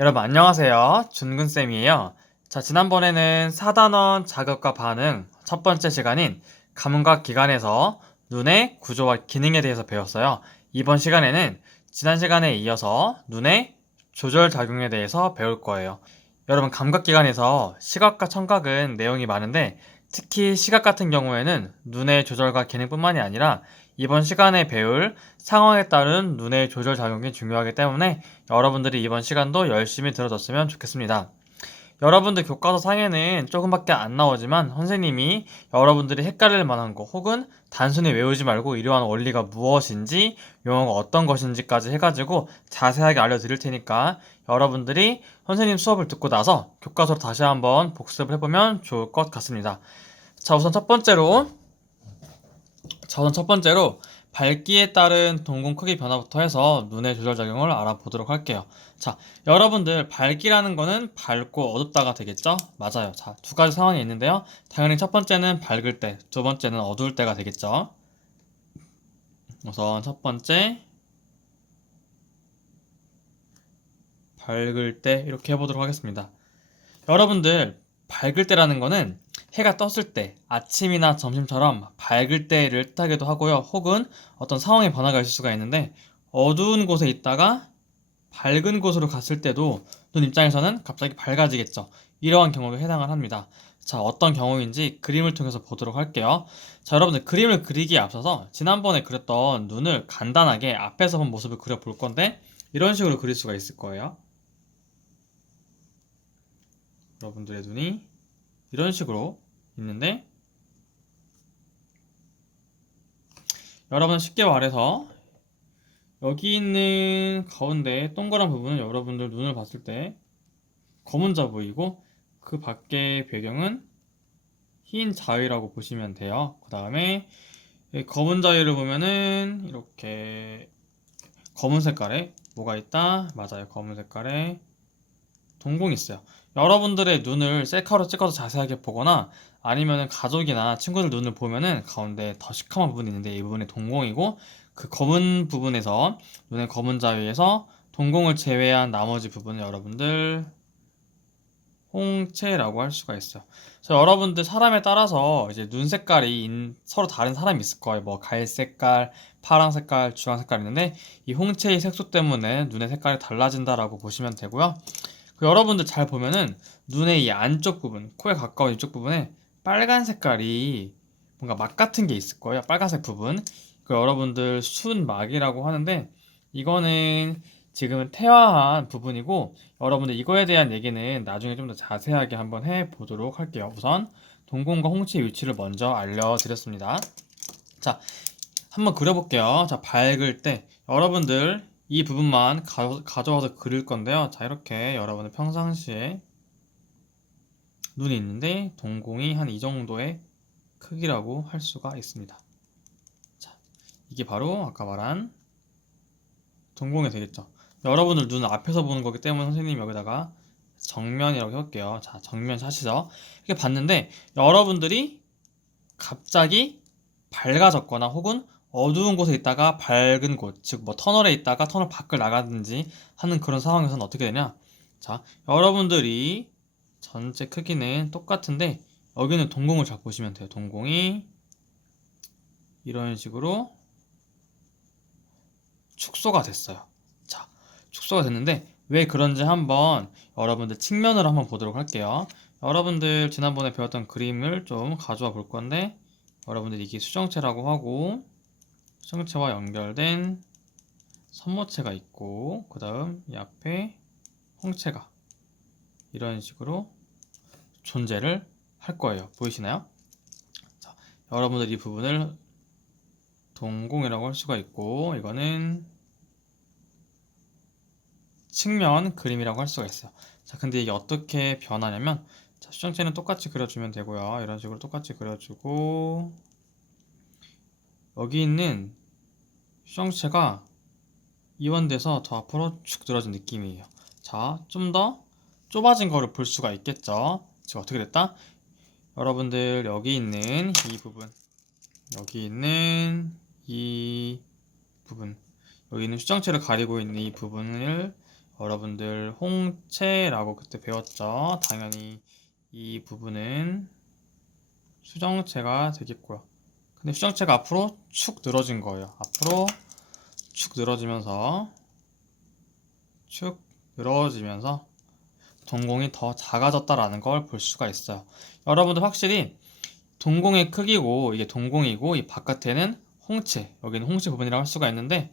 여러분 안녕하세요. 준근쌤이에요. 자, 지난번에는 4단원 자극과 반응 첫 번째 시간인 감각 기관에서 눈의 구조와 기능에 대해서 배웠어요. 이번 시간에는 지난 시간에 이어서 눈의 조절 작용에 대해서 배울 거예요. 여러분 감각 기관에서 시각과 청각은 내용이 많은데 특히 시각 같은 경우에는 눈의 조절과 기능뿐만이 아니라 이번 시간에 배울 상황에 따른 눈의 조절 작용이 중요하기 때문에 여러분들이 이번 시간도 열심히 들어줬으면 좋겠습니다. 여러분들 교과서 상에는 조금밖에 안 나오지만 선생님이 여러분들이 헷갈릴 만한 거 혹은 단순히 외우지 말고 이러한 원리가 무엇인지 용어가 어떤 것인지까지 해가지고 자세하게 알려드릴 테니까 여러분들이 선생님 수업을 듣고 나서 교과서로 다시 한번 복습을 해보면 좋을 것 같습니다. 자, 우선 첫 번째로 밝기에 따른 동공 크기 변화부터 해서 눈의 조절 작용을 알아보도록 할게요. 자, 여러분들 밝기라는 거는 밝고 어둡다가 되겠죠? 맞아요. 자, 두 가지 상황이 있는데요. 당연히 첫 번째는 밝을 때, 두 번째는 어두울 때가 되겠죠. 우선 첫 번째 밝을 때 이렇게 해보도록 하겠습니다. 여러분들 밝을 때라는 거는 해가 떴을 때, 아침이나 점심처럼 밝을 때를 뜻하기도 하고요. 혹은 어떤 상황의 변화가 있을 수가 있는데 어두운 곳에 있다가 밝은 곳으로 갔을 때도 눈 입장에서는 갑자기 밝아지겠죠. 이러한 경우에 해당을 합니다. 자, 어떤 경우인지 그림을 통해서 보도록 할게요. 자, 여러분들 그림을 그리기에 앞서서 지난번에 그렸던 눈을 간단하게 앞에서 본 모습을 그려볼 건데 이런 식으로 그릴 수가 있을 거예요. 여러분들의 눈이 이런 식으로 있는데 여러분 쉽게 말해서 여기 있는 가운데 동그란 부분은 여러분들 눈을 봤을 때 검은자 보이고 그 밖의 배경은 흰 자위라고 보시면 돼요. 그 다음에 검은 자위를 보면은 이렇게 검은 색깔에 뭐가 있다? 맞아요. 검은 색깔에 동공이 있어요. 여러분들의 눈을 셀카로 찍어서 자세하게 보거나 아니면은 가족이나 친구들 눈을 보면은 가운데 더 시커먼 부분이 있는데 이 부분이 동공이고 그 검은 부분에서 눈의 검은 자위에서 동공을 제외한 나머지 부분을 여러분들 홍채라고 할 수가 있어요. 그래서 여러분들 사람에 따라서 이제 눈 색깔이 서로 다른 사람이 있을 거예요. 뭐 갈색깔, 파란 색깔, 주황 색깔 있는데 이 홍채의 색소 때문에 눈의 색깔이 달라진다라고 보시면 되고요. 그 여러분들 잘 보면은 눈의 이 안쪽 부분, 코에 가까운 이쪽 부분에 빨간 색깔이 뭔가 막 같은 게 있을 거예요. 빨간색 부분. 그 여러분들 순막이라고 하는데 이거는 지금은 퇴화한 부분이고 여러분들 이거에 대한 얘기는 나중에 좀 더 자세하게 한번 해 보도록 할게요. 우선 동공과 홍채의 위치를 먼저 알려드렸습니다. 자, 한번 그려볼게요. 자, 밝을 때 여러분들 이 부분만 가져와서 그릴 건데요. 자, 이렇게 여러분들 평상시에 눈이 있는데 동공이 한 이 정도의 크기라고 할 수가 있습니다. 자, 이게 바로 아까 말한 동공이 되겠죠. 여러분들 눈 앞에서 보는 거기 때문에 선생님이 여기다가 정면이라고 해볼게요. 자, 정면 샷이죠. 이렇게 봤는데 여러분들이 갑자기 밝아졌거나 혹은 어두운 곳에 있다가 밝은 곳, 즉 뭐 터널에 있다가 터널 밖을 나가든지 하는 그런 상황에서는 어떻게 되냐? 자, 여러분들이 전체 크기는 똑같은데 여기는 동공을 잘 보시면 돼요. 동공이 이런 식으로 축소가 됐어요. 자, 축소가 됐는데 왜 그런지 한번 여러분들 측면으로 한번 보도록 할게요. 여러분들 지난번에 배웠던 그림을 좀 가져와 볼 건데 여러분들 이게 수정체라고 하고 수정체와 연결된 선모체가 있고 그 다음 이 앞에 홍채가 이런 식으로 존재를 할 거예요. 보이시나요? 자, 여러분들 이 부분을 동공이라고 할 수가 있고 이거는 측면 그림이라고 할 수가 있어요. 자, 근데 이게 어떻게 변하냐면 자, 수정체는 똑같이 그려주면 되고요. 이런 식으로 똑같이 그려주고 여기 있는 수정체가 이완돼서 더 앞으로 축 늘어진 느낌이에요. 자, 좀 더 좁아진 거를 볼 수가 있겠죠. 지금 어떻게 됐다? 여러분들 여기 있는 이 부분, 여기 있는 이 부분, 여기 있는 수정체를 가리고 있는 이 부분을 여러분들 홍채라고 그때 배웠죠? 당연히 이 부분은 수정체가 되겠고요. 근데 수정체가 앞으로 축 늘어진 거예요. 앞으로 축 늘어지면서 동공이 더 작아졌다라는 걸 볼 수가 있어요. 여러분들 확실히 동공의 크기고 이게 동공이고 이 바깥에는 홍채, 여기는 홍채 부분이라고 할 수가 있는데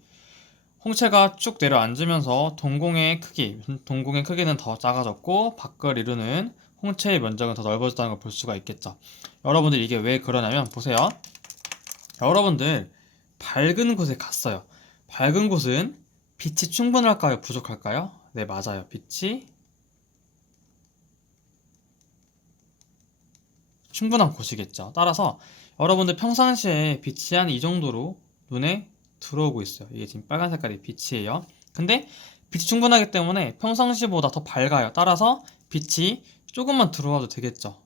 홍채가 쭉 내려앉으면서 동공의 크기는 더 작아졌고 밖을 이루는 홍채의 면적은 더 넓어졌다는 걸 볼 수가 있겠죠. 여러분들 이게 왜 그러냐면 보세요. 여러분들 밝은 곳에 갔어요. 밝은 곳은 빛이 충분할까요? 부족할까요? 네, 맞아요. 빛이 충분한 곳이겠죠. 따라서 여러분들 평상시에 빛이 한 이 정도로 눈에 들어오고 있어요. 이게 지금 빨간 색깔이 빛이에요. 근데 빛이 충분하기 때문에 평상시보다 더 밝아요. 따라서 빛이 조금만 들어와도 되겠죠.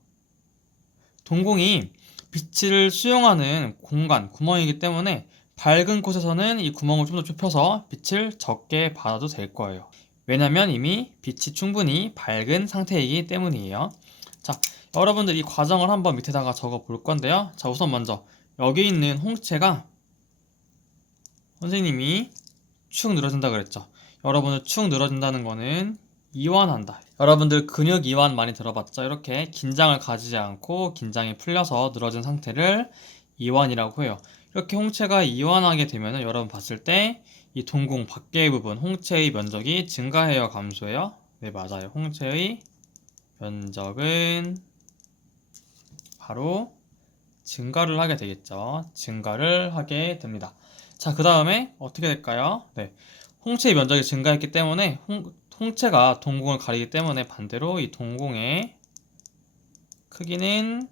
동공이 빛을 수용하는 공간, 구멍이기 때문에 밝은 곳에서는 이 구멍을 좀 더 좁혀서 빛을 적게 받아도 될 거예요. 왜냐면 이미 빛이 충분히 밝은 상태이기 때문이에요. 자, 여러분들 이 과정을 한번 밑에다가 적어 볼 건데요. 자, 우선 먼저 여기 있는 홍채가 선생님이 축 늘어진다 그랬죠. 여러분들 축 늘어진다는 거는 이완한다. 여러분들 근육 이완 많이 들어봤죠? 이렇게 긴장을 가지지 않고 긴장이 풀려서 늘어진 상태를 이완이라고 해요. 이렇게 홍채가 이완하게 되면 여러분 봤을 때 이 동공 밖의 부분 홍채의 면적이 증가해요, 감소해요? 네, 맞아요. 홍채의 면적은 바로 증가를 하게 되겠죠. 증가를 하게 됩니다. 자, 그 다음에 어떻게 될까요? 네, 홍채의 면적이 증가했기 때문에 홍채가 동공을 가리기 때문에 반대로 이 동공의 크기는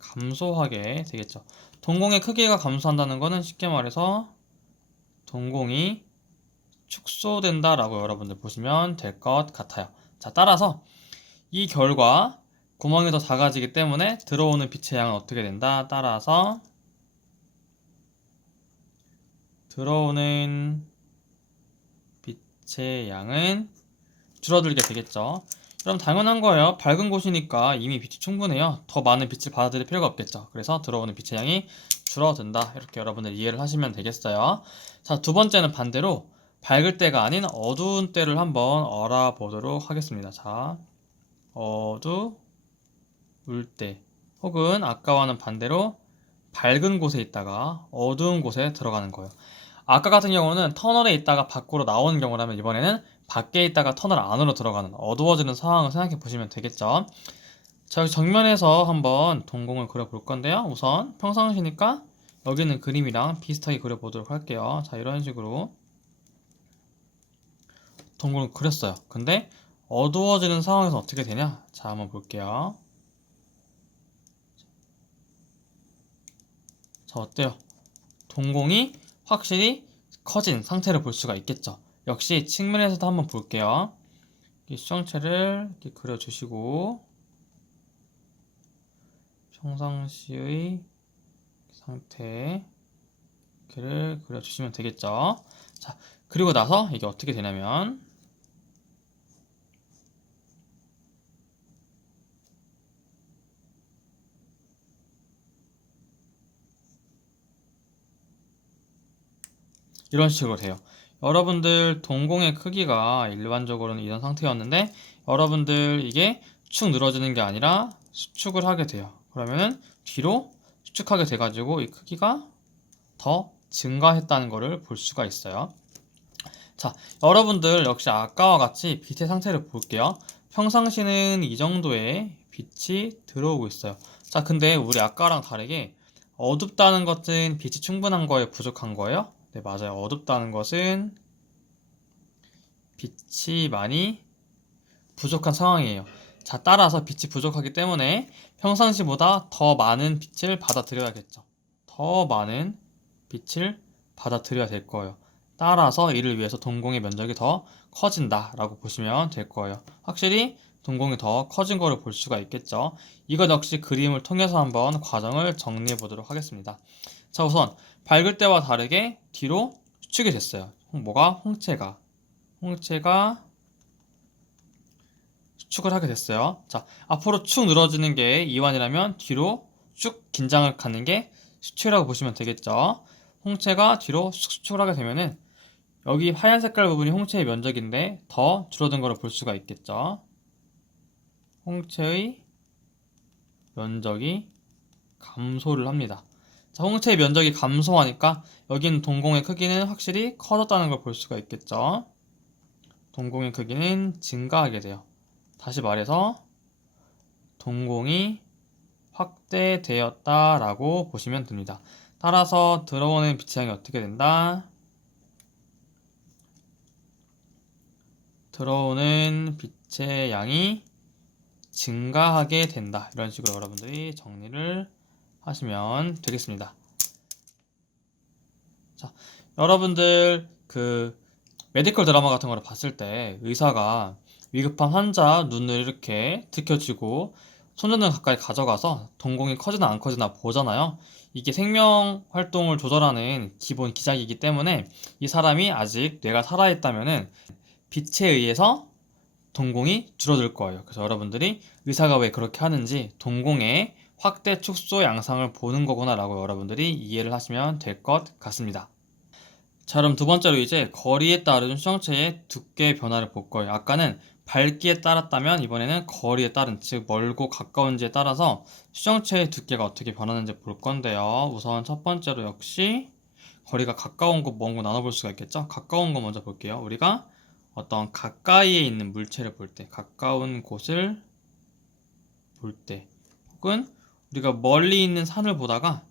감소하게 되겠죠. 동공의 크기가 감소한다는 것은 쉽게 말해서 동공이 축소된다라고 여러분들 보시면 될 것 같아요. 자, 따라서 이 결과 구멍이 더 작아지기 때문에 들어오는 빛의 양은 어떻게 된다? 따라서 들어오는 빛의 양은 줄어들게 되겠죠. 그럼 당연한 거예요. 밝은 곳이니까 이미 빛이 충분해요. 더 많은 빛을 받아들일 필요가 없겠죠. 그래서 들어오는 빛의 양이 줄어든다. 이렇게 여러분들 이해를 하시면 되겠어요. 자, 두 번째는 반대로 밝을 때가 아닌 어두운 때를 한번 알아보도록 하겠습니다. 자, 어두울 때 혹은 아까와는 반대로 밝은 곳에 있다가 어두운 곳에 들어가는 거예요. 아까 같은 경우는 터널에 있다가 밖으로 나오는 경우라면 이번에는 밖에 있다가 터널 안으로 들어가는 어두워지는 상황을 생각해 보시면 되겠죠. 자, 여기 정면에서 한번 동공을 그려볼 건데요. 우선 평상시니까 여기 있는 그림이랑 비슷하게 그려보도록 할게요. 자, 이런 식으로 동공을 그렸어요. 근데 어두워지는 상황에서 어떻게 되냐? 자, 한번 볼게요. 자, 어때요? 동공이 확실히 커진 상태를 볼 수가 있겠죠. 역시 측면에서도 한번 볼게요. 이 수정체를 이렇게 그려주시고 평상시의 상태를 그려주시면 되겠죠. 자, 그리고 나서 이게 어떻게 되냐면 이런 식으로 돼요. 여러분들 동공의 크기가 일반적으로는 이런 상태였는데 여러분들 이게 축 늘어지는 게 아니라 수축을 하게 돼요. 그러면은 뒤로 수축하게 돼가지고 이 크기가 더 증가했다는 것을 볼 수가 있어요. 자, 여러분들 역시 아까와 같이 빛의 상태를 볼게요. 평상시는 이 정도의 빛이 들어오고 있어요. 자, 근데 우리 아까랑 다르게 어둡다는 것은 빛이 충분한 거에 부족한 거예요? 네, 맞아요. 어둡다는 것은 빛이 많이 부족한 상황이에요. 자, 따라서 빛이 부족하기 때문에 평상시보다 더 많은 빛을 받아들여야겠죠. 더 많은 빛을 받아들여야 될 거예요. 따라서 이를 위해서 동공의 면적이 더 커진다라고 보시면 될 거예요. 확실히 동공이 더 커진 거를 볼 수가 있겠죠. 이것 역시 그림을 통해서 한번 과정을 정리해 보도록 하겠습니다. 자, 우선 밝을 때와 다르게 뒤로 수축이 됐어요. 홍채가 수축을 하게 됐어요. 자, 앞으로 축 늘어지는 게 이완이라면 뒤로 쭉 긴장을 갖는 게 수축이라고 보시면 되겠죠. 홍채가 뒤로 수축을 하게 되면은 여기 하얀 색깔 부분이 홍채의 면적인데 더 줄어든 것을 볼 수가 있겠죠. 홍채의 면적이 감소를 합니다. 자, 홍채의 면적이 감소하니까 여기 있는 동공의 크기는 확실히 커졌다는 걸 볼 수가 있겠죠. 동공의 크기는 증가하게 돼요. 다시 말해서 동공이 확대되었다라고 보시면 됩니다. 따라서 들어오는 빛의 양이 어떻게 된다? 들어오는 빛의 양이 증가하게 된다. 이런 식으로 여러분들이 정리를 하시면 되겠습니다. 자, 여러분들 메디컬 드라마 같은 거를 봤을 때 의사가 위급한 환자 눈을 이렇게 들켜쥐고 손전등 가까이 가져가서 동공이 커지나 안 커지나 보잖아요. 이게 생명 활동을 조절하는 기본 기작이기 때문에 이 사람이 아직 뇌가 살아있다면은 빛에 의해서 동공이 줄어들 거예요. 그래서 여러분들이 의사가 왜 그렇게 하는지 동공의 확대 축소 양상을 보는 거구나 라고 여러분들이 이해를 하시면 될 것 같습니다. 자, 그럼 두 번째로 이제 거리에 따른 수정체의 두께 변화를 볼 거예요. 아까는 밝기에 따랐다면 이번에는 거리에 따른, 즉 멀고 가까운지에 따라서 수정체의 두께가 어떻게 변하는지 볼 건데요. 우선 첫 번째로 역시 거리가 가까운 거, 먼 거 나눠볼 수가 있겠죠? 가까운 거 먼저 볼게요. 우리가 어떤 가까이에 있는 물체를 볼 때, 가까운 곳을 볼 때, 혹은 우리가 멀리 있는 산을 보다가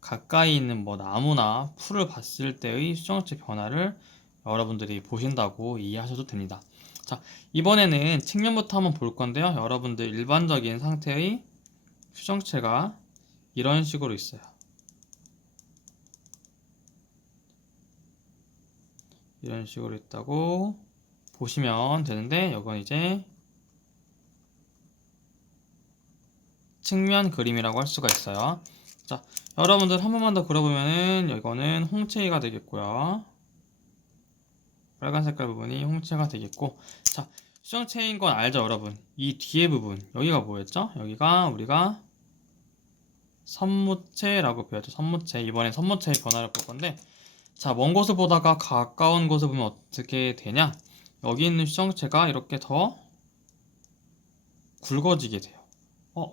가까이 있는 뭐 나무나 풀을 봤을 때의 수정체 변화를 여러분들이 보신다고 이해하셔도 됩니다. 자, 이번에는 측면부터 한번 볼 건데요. 여러분들 일반적인 상태의 수정체가 이런 식으로 있어요. 이런 식으로 있다고 보시면 되는데, 이건 이제 측면 그림이라고 할 수가 있어요. 자, 여러분들 한 번만 더 그려보면은 이거는 홍채가 되겠고요. 빨간 색깔 부분이 홍채가 되겠고, 자, 수정체인 건 알죠, 여러분? 이 뒤에 부분, 여기가 뭐였죠? 여기가 우리가 선무체라고 배웠죠. 선무체. 이번엔 선무체의 변화를 볼 건데, 자, 먼 곳을 보다가 가까운 곳을 보면 어떻게 되냐? 여기 있는 수정체가 이렇게 더 굵어지게 돼요.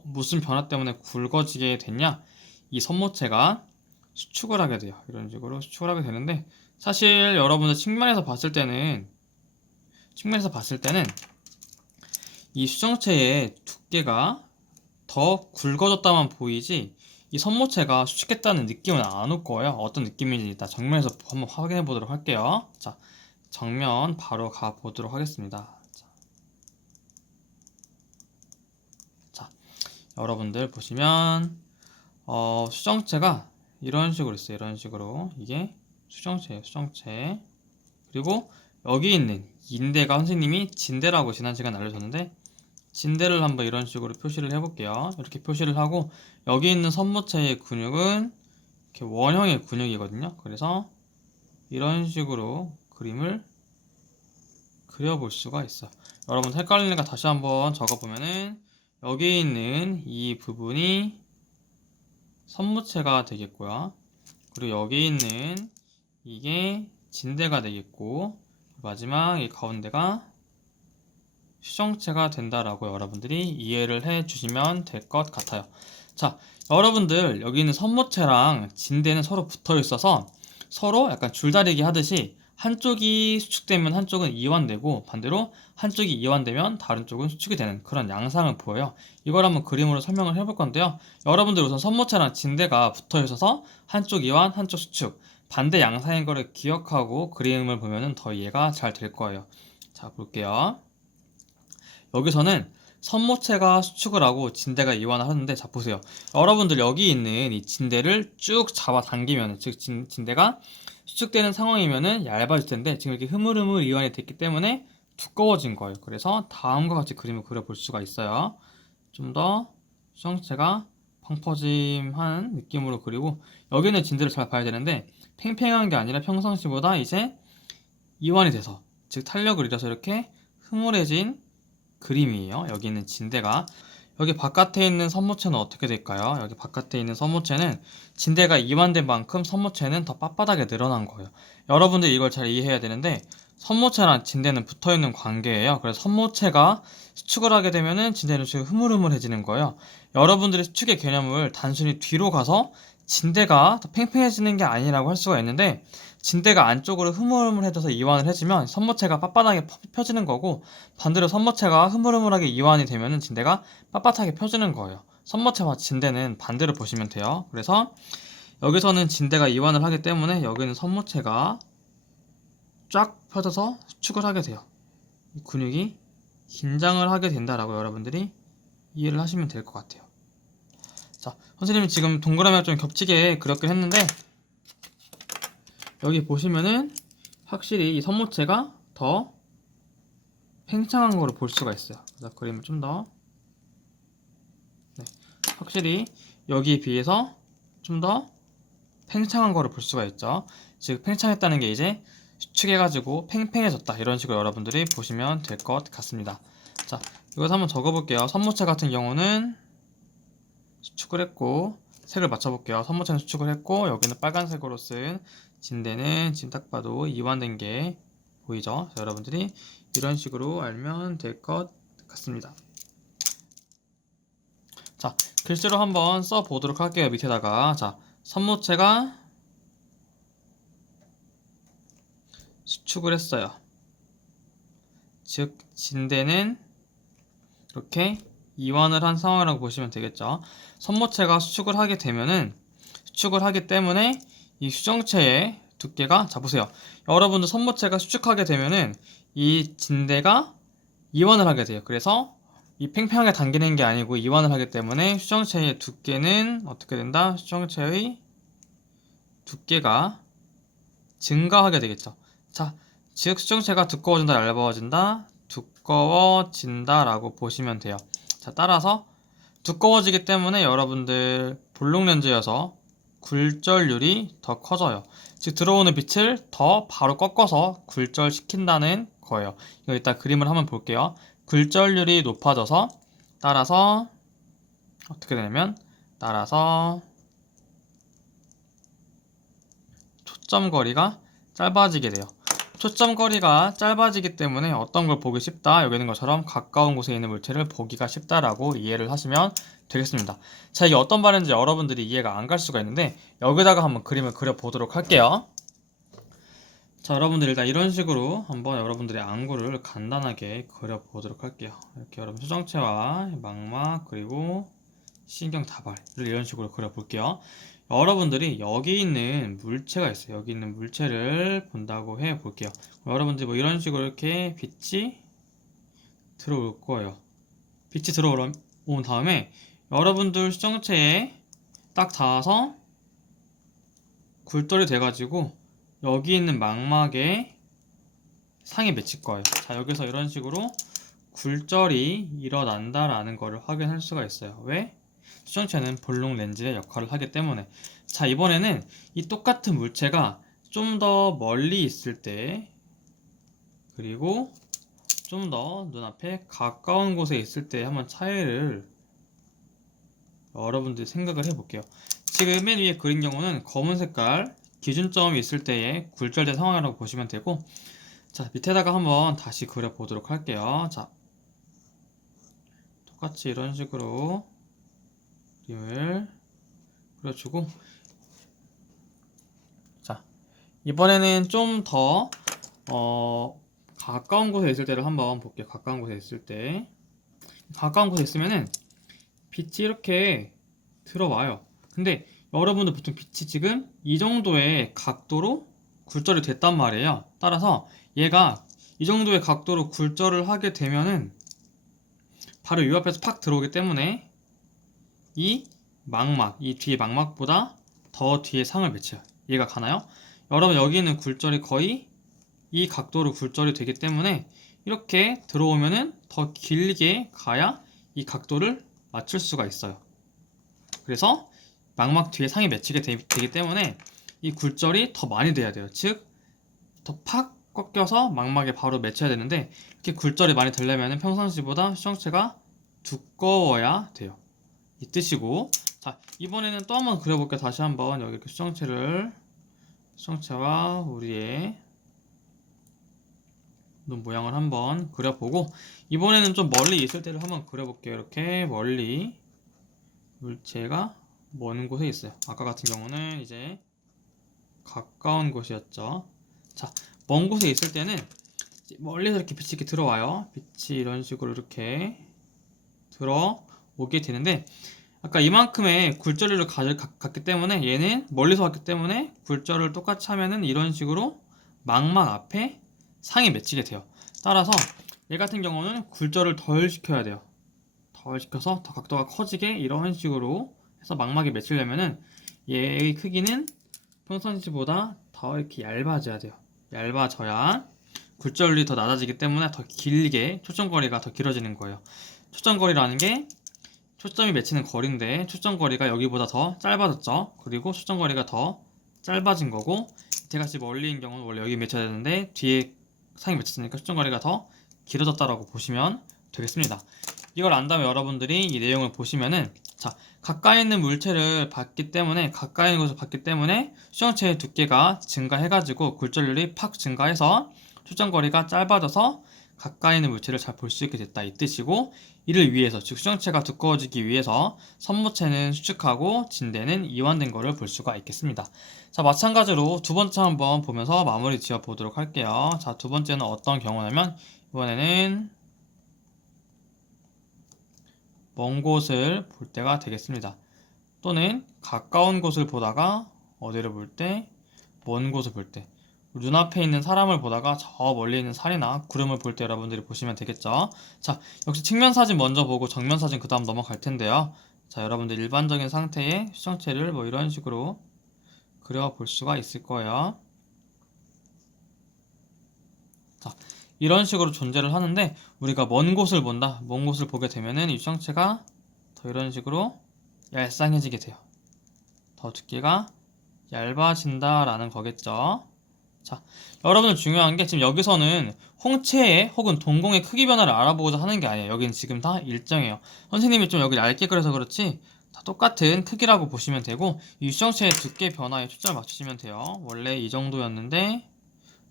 무슨 변화 때문에 굵어지게 됐냐? 이 선모체가 수축을 하게 돼요. 이런 식으로 수축을 하게 되는데, 사실 여러분들 측면에서 봤을 때는 이 수정체의 두께가 더 굵어졌다만 보이지 이 선모체가 수축했다는 느낌은 안 올 거예요. 어떤 느낌인지 일단 정면에서 한번 확인해 보도록 할게요. 자, 정면 바로 가 보도록 하겠습니다. 자, 여러분들 보시면 수정체가 이런 식으로 있어요. 이런 식으로 이게 수정체예요. 수정체. 그리고 여기 있는 인대가 선생님이 진대라고 지난 시간에 알려줬는데, 진대를 한번 이런 식으로 표시를 해볼게요. 이렇게 표시를 하고 여기 있는 선모체의 근육은 이렇게 원형의 근육이거든요. 그래서 이런 식으로 그림을 그려볼 수가 있어요. 여러분 헷갈리니까 다시 한번 적어보면은 여기 있는 이 부분이 선무체가 되겠고요. 그리고 여기 있는 이게 진대가 되겠고, 마지막 이 가운데가 수정체가 된다라고 여러분들이 이해를 해 주시면 될 것 같아요. 자, 여러분들 여기 있는 선무체랑 진대는 서로 붙어 있어서 서로 약간 줄다리기 하듯이 한쪽이 수축되면 한쪽은 이완되고 반대로 한쪽이 이완되면 다른 쪽은 수축이 되는 그런 양상을 보여요. 이걸 한번 그림으로 설명을 해볼 건데요. 여러분들 우선 선모체랑 진대가 붙어 있어서 한쪽 이완, 한쪽 수축, 반대 양상인 거를 기억하고 그림을 보면 더 이해가 잘 될 거예요. 자, 볼게요. 여기서는 선모체가 수축을 하고 진대가 이완을 하는데, 자 보세요. 여러분들 여기 있는 이 진대를 쭉 잡아 당기면, 즉 진대가 수축되는 상황이면은 얇아질 텐데 지금 이렇게 흐물흐물 이완이 됐기 때문에 두꺼워진 거예요. 그래서 다음과 같이 그림을 그려볼 수가 있어요. 좀 더 수정체가 펑퍼짐한 느낌으로 그리고, 여기는 진대를 잘 봐야 되는데 팽팽한 게 아니라 평상시보다 이제 이완이 돼서, 즉 탄력을 잃어서 이렇게 흐물해진 그림이에요. 여기 있는 진대가. 여기 바깥에 있는 선모체는 어떻게 될까요? 여기 바깥에 있는 선모체는 진대가 이완된 만큼 선모체는 더 빳빳하게 늘어난 거예요. 여러분들이 이걸 잘 이해해야 되는데 선모체랑 진대는 붙어있는 관계예요. 그래서 선모체가 수축을 하게 되면은 진대는 수축이 흐물흐물해지는 거예요. 여러분들이 수축의 개념을 단순히 뒤로 가서 진대가 더 팽팽해지는 게 아니라고 할 수가 있는데 진대가 안쪽으로 흐물흐물해져서 이완을 해지면 선모체가 빳빳하게 펴지는 거고 반대로 선모체가 흐물흐물하게 이완이 되면은 진대가 빳빳하게 펴지는 거예요. 선모체와 진대는 반대로 보시면 돼요. 그래서 여기서는 진대가 이완을 하기 때문에 여기는 선모체가 쫙 펴져서 수축을 하게 돼요. 이 근육이 긴장을 하게 된다라고 여러분들이 이해를 하시면 될 것 같아요. 자, 선생님이 지금 동그라미가 좀 겹치게 그렸긴 했는데 여기 보시면은 확실히 이 선모체가 더 팽창한 거를 볼 수가 있어요. 그래서 그림을 좀 더 확실히 여기에 비해서 좀 더 팽창한 거를 볼 수가 있죠. 즉 팽창했다는 게 이제 수축해가지고 팽팽해졌다 이런 식으로 여러분들이 보시면 될 것 같습니다. 자, 이것을 한번 적어볼게요. 선모체 같은 경우는 수축을 했고 색을 맞춰볼게요. 선모체는 수축을 했고 여기는 빨간색으로 쓴 진대는 지금 딱 봐도 이완된 게 보이죠? 자, 여러분들이 이런 식으로 알면 될 것 같습니다. 자, 글씨로 한번 써보도록 할게요. 밑에다가 자, 선모체가 수축을 했어요. 즉 진대는 이렇게 이완을 한 상황이라고 보시면 되겠죠. 선모체가 수축을 하게 되면은 수축을 하기 때문에 이 수정체의 두께가 자 보세요. 여러분들 선모체가 수축하게 되면은 이 진대가 이완을 하게 돼요. 그래서 이 팽팽하게 당기는 게 아니고 이완을 하기 때문에 수정체의 두께는 어떻게 된다? 수정체의 두께가 증가하게 되겠죠. 자, 즉 수정체가 두꺼워진다, 얇아진다, 두꺼워진다 라고 보시면 돼요. 자, 따라서 두꺼워지기 때문에 여러분들 볼록 렌즈여서 굴절률이 더 커져요. 즉 들어오는 빛을 더 바로 꺾어서 굴절시킨다는 거예요. 이거 이따 그림을 한번 볼게요. 굴절률이 높아져서 따라서 어떻게 되냐면 따라서 초점거리가 짧아지게 돼요. 초점거리가 짧아지기 때문에 어떤 걸 보기 쉽다, 여기 있는 것처럼 가까운 곳에 있는 물체를 보기가 쉽다라고 이해를 하시면 되겠습니다. 자, 이게 어떤 말인지 여러분들이 이해가 안 갈 수가 있는데 여기다가 한번 그림을 그려보도록 할게요. 자, 여러분들 일단 이런 식으로 한번 여러분들의 안구를 간단하게 그려보도록 할게요. 이렇게 여러분 수정체와 망막 그리고 신경 다발을 이런 식으로 그려볼게요. 여러분들이 여기 있는 물체가 있어요. 여기 있는 물체를 본다고 해 볼게요. 여러분들이 뭐 이런 식으로 이렇게 빛이 들어올 거예요. 빛이 들어온 다음에 여러분들 수정체에 딱 닿아서 굴절이 돼가지고 여기 있는 망막에 상이 맺힐 거예요. 자, 여기서 이런 식으로 굴절이 일어난다라는 것을 확인할 수가 있어요. 왜? 수정체는 볼록 렌즈의 역할을 하기 때문에. 자, 이번에는 이 똑같은 물체가 좀 더 멀리 있을 때 그리고 좀 더 눈앞에 가까운 곳에 있을 때 한번 차이를 여러분들이 생각을 해볼게요. 지금 맨 위에 그린 경우는 검은 색깔 기준점이 있을 때의 굴절된 상황이라고 보시면 되고, 자, 밑에다가 한번 다시 그려보도록 할게요. 자, 똑같이 이런 식으로 그림을 그려주고, 자, 이번에는 좀 더 가까운 곳에 있을 때를 한번 볼게요. 가까운 곳에 있을 때 가까운 곳에 있으면은 빛이 이렇게 들어와요. 근데 여러분들 보통 빛이 지금 이 정도의 각도로 굴절이 됐단 말이에요. 따라서 얘가 이 정도의 각도로 굴절을 하게 되면은 바로 이 앞에서 팍 들어오기 때문에 이 망막, 이 뒤에 망막보다 더 뒤에 상을 맺혀요. 이해가 가나요? 여러분 여기 있는 굴절이 거의 이 각도로 굴절이 되기 때문에 이렇게 들어오면은 더 길게 가야 이 각도를 맞출 수가 있어요. 그래서 망막 뒤에 상이 맺히게 되기 때문에 이 굴절이 더 많이 돼야 돼요. 즉, 더 팍 꺾여서 망막에 바로 맺혀야 되는데 이렇게 굴절이 많이 되려면 평상시보다 수정체가 두꺼워야 돼요. 이 뜻이고, 자 이번에는 또 한번 그려볼게요. 다시 한번 여기 이렇게 수정체와 우리의 눈 모양을 한번 그려보고, 이번에는 좀 멀리 있을 때를 한번 그려볼게요. 이렇게 멀리 물체가 먼 곳에 있어요. 아까 같은 경우는 이제 가까운 곳이었죠. 자, 먼 곳에 있을 때는 멀리서 이렇게 빛이 이렇게 들어와요. 빛이 이런 식으로 이렇게 들어오게 되는데, 아까 이만큼의 굴절률을 갖기 때문에 얘는 멀리서 왔기 때문에 굴절을 똑같이 하면은 이런 식으로 망막 앞에 상이 맺히게 돼요. 따라서 얘 같은 경우는 굴절을 덜 시켜야 돼요. 덜 시켜서 더 각도가 커지게 이런 식으로 해서 망막에 맺히려면은 얘의 크기는 평상시보다 더 이렇게 얇아져야 돼요. 얇아져야 굴절률이 더 낮아지기 때문에 더 길게 초점거리가 더 길어지는 거예요. 초점거리라는 게 초점이 맺히는 거리인데 초점거리가 여기보다 더 짧아졌죠. 그리고 초점거리가 더 짧아진 거고, 밑에같이 멀리인 경우는 원래 여기 맺혀야 되는데 뒤에 상이 맺혔으니까 초점거리가 더 길어졌다라고 보시면 되겠습니다. 이걸 안 다음에 여러분들이 이 내용을 보시면은, 자 가까이 있는 물체를 봤기 때문에, 가까이 있는 것을 봤기 때문에 수정체의 두께가 증가해가지고 굴절률이 팍 증가해서 초점거리가 짧아져서 가까이 있는 물체를 잘 볼 수 있게 됐다 이 뜻이고, 이를 위해서, 즉 수정체가 두꺼워지기 위해서 선모체는 수축하고 진대는 이완된 것을 볼 수가 있겠습니다. 자 마찬가지로 두 번째 한번 보면서 마무리 지어 보도록 할게요. 자 두 번째는 어떤 경우냐면, 이번에는 먼 곳을 볼 때가 되겠습니다. 또는 가까운 곳을 보다가 어디를 볼 때? 먼 곳을 볼 때. 눈앞에 있는 사람을 보다가 저 멀리 있는 산이나 구름을 볼 때 여러분들이 보시면 되겠죠. 자, 역시 측면 사진 먼저 보고 정면 사진 그 다음 넘어갈 텐데요. 자, 여러분들 일반적인 상태의 수정체를 뭐 이런 식으로 그려볼 수가 있을 거예요. 자, 이런 식으로 존재를 하는데, 우리가 먼 곳을 본다, 먼 곳을 보게 되면은 이 수정체가 더 이런 식으로 얄쌍해지게 돼요. 더 두께가 얇아진다라는 거겠죠. 자, 여러분들 중요한 게, 지금 여기서는 홍채의 혹은 동공의 크기 변화를 알아보고자 하는 게 아니에요. 여기는 지금 다 일정해요. 선생님이 좀 여기 얇게 그려서 그렇지 다 똑같은 크기라고 보시면 되고, 이 수정체의 두께 변화에 초점을 맞추시면 돼요. 원래 이 정도였는데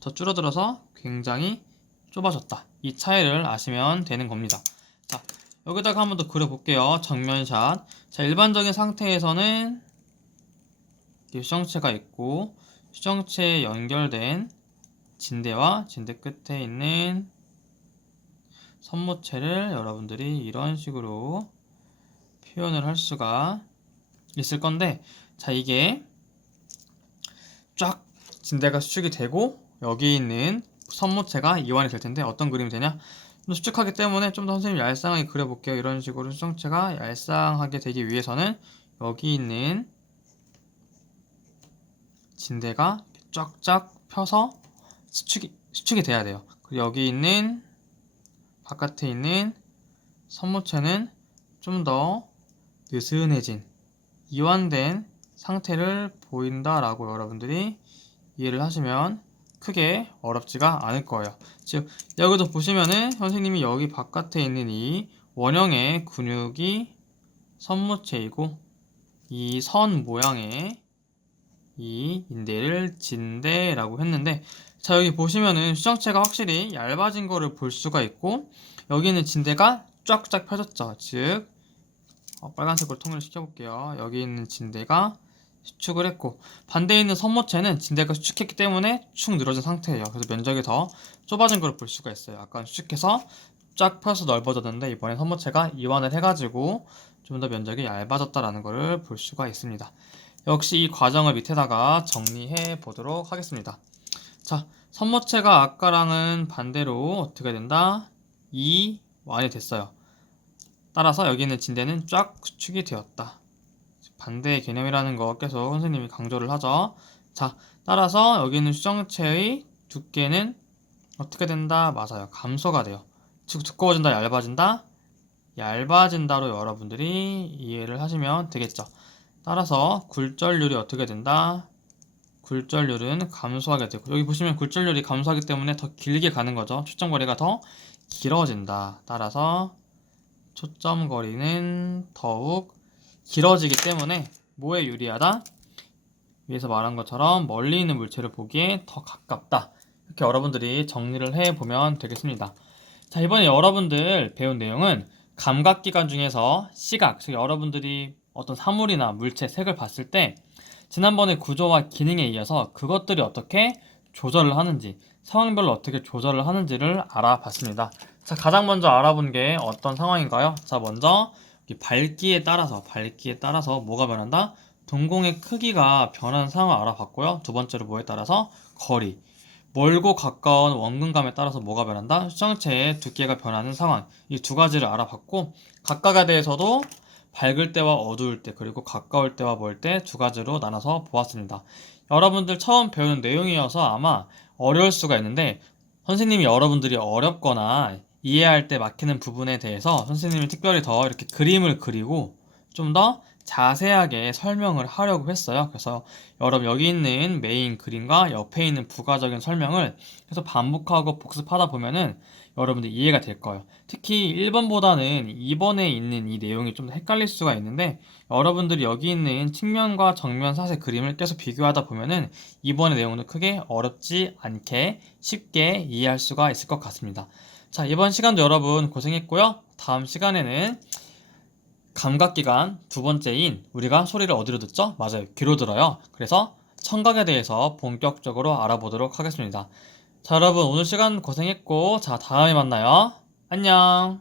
더 줄어들어서 굉장히 좁아졌다. 이 차이를 아시면 되는 겁니다. 자, 여기다가 한번 더 그려볼게요. 정면샷. 자, 일반적인 상태에서는 수정체가 있고, 수정체에 연결된 진대와 진대 끝에 있는 선모체를 여러분들이 이런 식으로 표현을 할 수가 있을 건데, 자 이게 쫙 진대가 수축이 되고 여기 있는 선모체가 이완이 될 텐데, 어떤 그림이 되냐? 좀 수축하기 때문에 좀 더 선생님이 얄쌍하게 그려볼게요. 이런 식으로 수정체가 얄쌍하게 되기 위해서는 여기 있는 진대가 쫙쫙 펴서 수축이 돼야 돼요. 그리고 여기 있는 바깥에 있는 선모체는 좀 더 느슨해진 이완된 상태를 보인다라고 여러분들이 이해를 하시면 크게 어렵지가 않을 거예요. 즉 여기도 보시면은 선생님이 여기 바깥에 있는 이 원형의 근육이 선모체이고, 이 선 모양의 이 인대를 진대라고 했는데, 자 여기 보시면은 수정체가 확실히 얇아진 거를 볼 수가 있고, 여기는 진대가 쫙쫙 펴졌죠. 즉 빨간색으로 통일을 시켜볼게요. 여기 있는 진대가 수축을 했고, 반대에 있는 선모체는 진대가 수축했기 때문에 축 늘어진 상태예요. 그래서 면적이 더 좁아진 걸 볼 수가 있어요. 아까 수축해서 쫙 펴서 넓어졌는데 이번에 선모체가 이완을 해가지고 좀 더 면적이 얇아졌다라는 것을 볼 수가 있습니다. 역시 이 과정을 밑에다가 정리해 보도록 하겠습니다. 자, 선모체가 아까랑은 반대로 어떻게 된다? 이완이 됐어요. 따라서 여기 있는 진대는 쫙 수축이 되었다. 반대의 개념이라는 거 계속 선생님이 강조를 하죠. 자, 따라서 여기 있는 수정체의 두께는 어떻게 된다? 맞아요. 감소가 돼요. 즉 두꺼워진다, 얇아진다? 얇아진다로 여러분들이 이해를 하시면 되겠죠. 따라서 굴절률이 어떻게 된다? 굴절률은 감소하게 되고, 여기 보시면 굴절률이 감소하기 때문에 더 길게 가는 거죠. 초점거리가 더 길어진다. 따라서 초점거리는 더욱 길어지기 때문에 뭐에 유리하다? 위에서 말한 것처럼 멀리 있는 물체를 보기에 더 가깝다. 이렇게 여러분들이 정리를 해보면 되겠습니다. 자, 이번에 여러분들 배운 내용은 감각기관 중에서 시각, 즉 여러분들이 어떤 사물이나 물체, 색을 봤을 때 지난번에 구조와 기능에 이어서 그것들이 어떻게 조절을 하는지, 상황별로 어떻게 조절을 하는지를 알아봤습니다. 자, 가장 먼저 알아본 게 어떤 상황인가요? 자, 먼저 밝기에 따라서 뭐가 변한다? 동공의 크기가 변하는 상황을 알아봤고요. 두 번째로 뭐에 따라서 거리, 멀고 가까운 원근감에 따라서 뭐가 변한다? 수정체의 두께가 변하는 상황, 이 두 가지를 알아봤고, 각각에 대해서도 밝을 때와 어두울 때, 그리고 가까울 때와 멀 때 두 가지로 나눠서 보았습니다. 여러분들 처음 배우는 내용이어서 아마 어려울 수가 있는데, 선생님이 여러분들이 어렵거나 이해할 때 막히는 부분에 대해서 선생님이 특별히 더 이렇게 그림을 그리고 좀 더 자세하게 설명을 하려고 했어요. 그래서 여러분 여기 있는 메인 그림과 옆에 있는 부가적인 설명을 계속 반복하고 복습하다 보면은 여러분들 이해가 될 거예요. 특히 1번보다는 2번에 있는 이 내용이 좀 더 헷갈릴 수가 있는데, 여러분들이 여기 있는 측면과 정면 사색 그림을 계속 비교하다 보면은 2번의 내용도 크게 어렵지 않게 쉽게 이해할 수가 있을 것 같습니다. 자, 이번 시간도 여러분 고생했고요. 다음 시간에는 감각기관 두 번째인 우리가 소리를 어디로 듣죠? 맞아요. 귀로 들어요. 그래서 청각에 대해서 본격적으로 알아보도록 하겠습니다. 자, 여러분 오늘 시간 고생했고, 자, 다음에 만나요. 안녕.